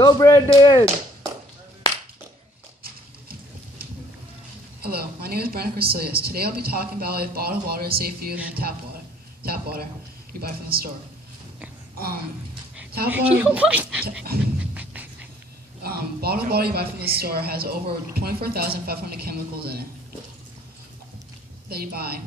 Go, Brandon! Hello, my name is Brandon Crecilius. Today I'll be talking about if bottled water is safe for you than tap water you buy from the store. Tap water, bottled water you buy from the store has over 24,500 chemicals in it that you buy.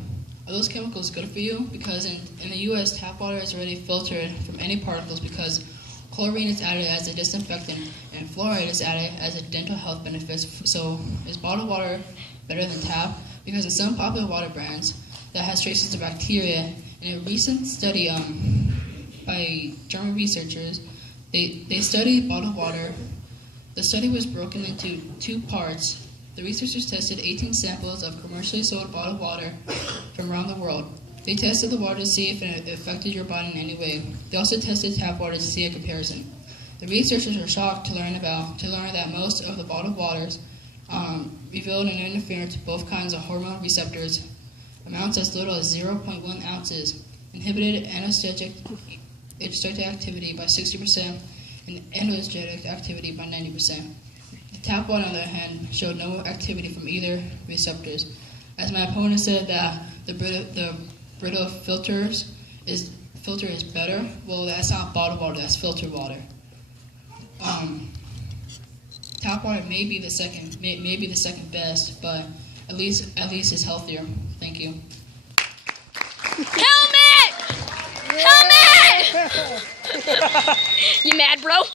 Are those chemicals good for you? Because in the U.S., tap water is already filtered from any particles because chlorine is added as a disinfectant and fluoride is added as a dental health benefits. So is bottled water better than tap? Because in some popular water brands that has traces of bacteria, in a recent study by German researchers, they studied bottled water. The study was broken into two parts. The researchers tested 18 samples of commercially sold bottled water from around the world. They tested the water to see if it affected your body in any way. They also tested tap water to see a comparison. The researchers were shocked to learn that most of the bottled waters revealed an interference to both kinds of hormone receptors. Amounts as little as 0.1 ounces inhibited anesthetic activity by 60% and energetic activity by 90%. The tap water, on the other hand, showed no activity from either receptors. As my opponent said that the Brita filter is better, well, that's not bottled water, that's filtered water. Tap water may be the second best, but at least it's healthier. Thank you. Helmet! Helmet! You mad, bro?